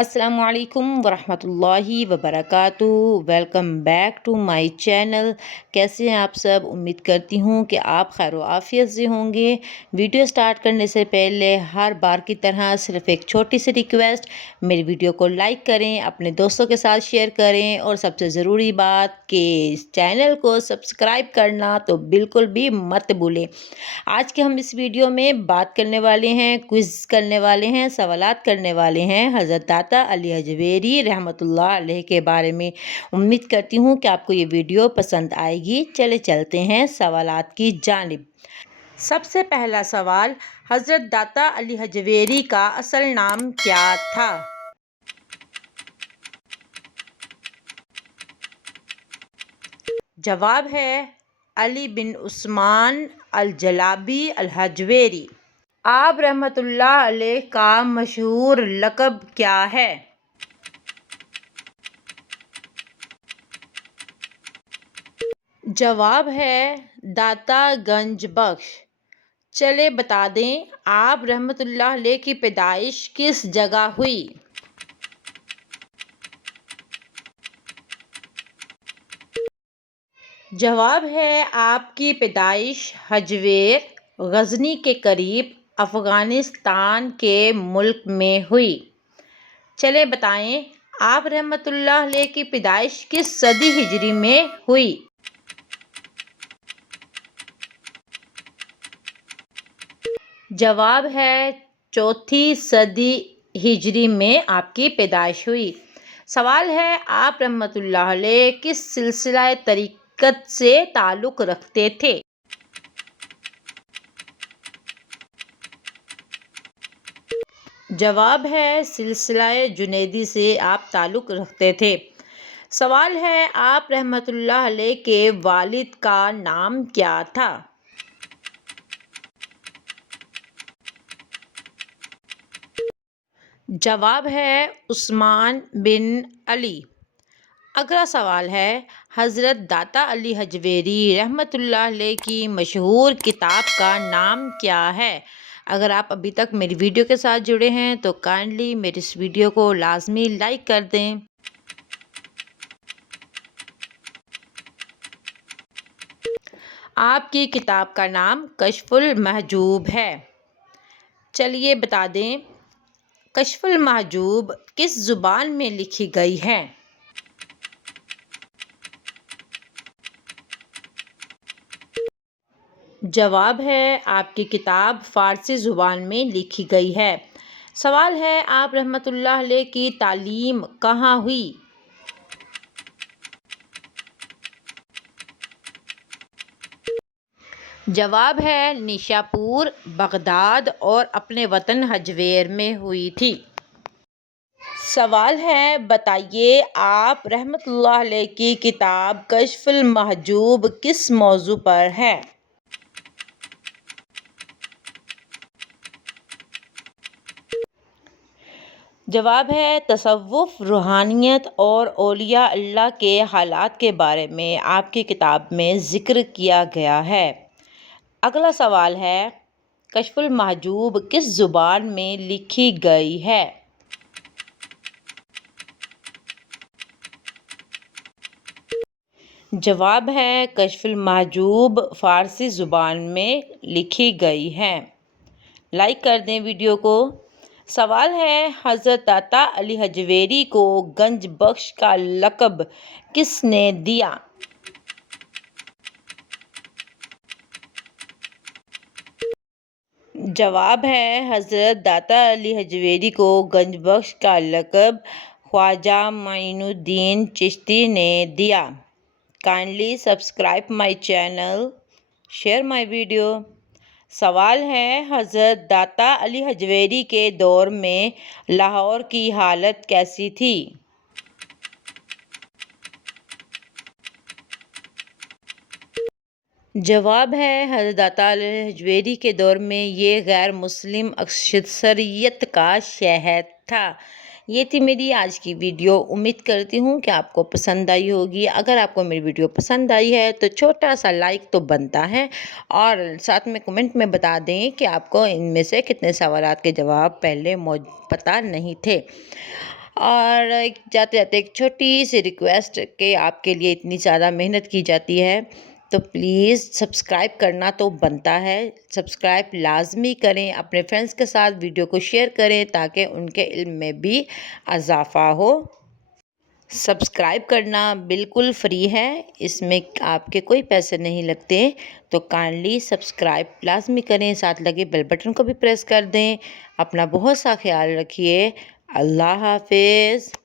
السلام علیکم ورحمۃ اللہ وبرکاتہ۔ Welcome back to my channel. کیسے ہیں آپ سب؟ امید کرتی ہوں کہ آپ خیر و عافیت سے ہوں گے۔ ویڈیو سٹارٹ کرنے سے پہلے ہر بار کی طرح صرف ایک چھوٹی سی ریکویسٹ، میری ویڈیو کو لائک کریں، اپنے دوستوں کے ساتھ شیئر کریں، اور سب سے ضروری بات کہ اس چینل کو سبسکرائب کرنا تو بالکل بھی مت بھولیں۔ آج کے ہم اس ویڈیو میں بات کرنے والے ہیں، کوئز کرنے والے ہیں، سوالات کرنے والے ہیں حضرت داتا علی حجویری رحمۃ اللہ علیہ کے بارے میں۔ امید کرتی ہوں کہ آپ کو یہ ویڈیو پسند آئے گی۔ چلتے ہیں سوالات کی جانب۔ سب سے پہلا سوال، حضرت داتا علی حجویری کا اصل نام کیا تھا؟ جواب ہے علی بن عثمان الجلابی الحجویری۔ آپ رحمۃ اللہ علیہ کا مشہور لقب کیا ہے؟ جواب ہے داتا گنج بخش۔ چلے بتا دیں، آپ رحمۃ اللہ علیہ کی پیدائش کس جگہ ہوئی؟ جواب ہے آپ کی پیدائش حجویر، غزنی کے قریب افغانستان کے ملک میں ہوئی۔ چلے بتائیں، آپ رحمۃ اللہ علیہ کی پیدائش کس صدی ہجری میں ہوئی؟ جواب ہے چوتھی صدی ہجری میں آپ کی پیدائش ہوئی۔ سوال ہے، آپ رحمۃ اللہ علیہ کس سلسلہ طریقت سے تعلق رکھتے تھے؟ جواب ہے سلسلہ جنیدی سے آپ تعلق رکھتے تھے۔ سوال ہے، آپ رحمۃ اللہ علیہ کے والد کا نام کیا تھا؟ جواب ہے عثمان بن علی۔ اگلا سوال ہے، حضرت داتا علی حجویری رحمۃ اللہ علیہ کی مشہور کتاب کا نام کیا ہے؟ اگر آپ ابھی تک میری ویڈیو کے ساتھ جڑے ہیں تو کائنڈلی میری اس ویڈیو کو لازمی لائک کر دیں۔ آپ کی کتاب کا نام کشف المحجوب ہے۔ چلیے بتا دیں، کشف المحجوب کس زبان میں لکھی گئی ہے؟ جواب ہے آپ کی کتاب فارسی زبان میں لکھی گئی ہے۔ سوال ہے، آپ رحمۃ اللہ علیہ کی تعلیم کہاں ہوئی؟ جواب ہے نیشاپور، بغداد اور اپنے وطن حجویر میں ہوئی تھی۔ سوال ہے، بتائیے، آپ رحمۃ اللہ علیہ کی کتاب کشف المحجوب کس موضوع پر ہے؟ جواب ہے تصوف، روحانیت اور اولیاء اللہ کے حالات کے بارے میں آپ کی کتاب میں ذکر کیا گیا ہے۔ اگلا سوال ہے، کشف المحجوب کس زبان میں لکھی گئی ہے؟ جواب ہے کشف المحجوب فارسی زبان میں لکھی گئی ہے۔ لائک کر دیں ویڈیو کو۔ سوال ہے، حضرت داتا علی حجویری کو گنج بخش کا لقب کس نے دیا؟ جواب ہے حضرت داتا علی حجویری کو گنج بخش کا لقب خواجہ معین الدین چشتی نے دیا۔ Kindly subscribe my channel, share my video. سوال ہے، حضرت داتا علی حجویری کے دور میں لاہور کی حالت کیسی تھی؟ جواب ہے حضرت داتا علی حجویری کے دور میں یہ غیر مسلم اکثریت کا شہر تھا۔ یہ تھی میری آج کی ویڈیو۔ امید کرتی ہوں کہ آپ کو پسند آئی ہوگی۔ اگر آپ کو میری ویڈیو پسند آئی ہے تو چھوٹا سا لائک تو بنتا ہے، اور ساتھ میں کمنٹ میں بتا دیں کہ آپ کو ان میں سے کتنے سوالات کے جواب پہلے پتہ نہیں تھے۔ اور جاتے جاتے ایک چھوٹی سی ریکویسٹ کہ آپ کے لیے اتنی زیادہ محنت کی جاتی ہے تو پلیز سبسکرائب کرنا تو بنتا ہے، سبسکرائب لازمی کریں، اپنے فرینڈس کے ساتھ ویڈیو کو شیئر کریں تاکہ ان کے علم میں بھی اضافہ ہو۔ سبسکرائب کرنا بالکل فری ہے، اس میں آپ کے کوئی پیسے نہیں لگتے، تو کائنڈلی سبسکرائب لازمی کریں، ساتھ لگے بیل بٹن کو بھی پریس کر دیں۔ اپنا بہت سا خیال رکھیے۔ اللہ حافظ۔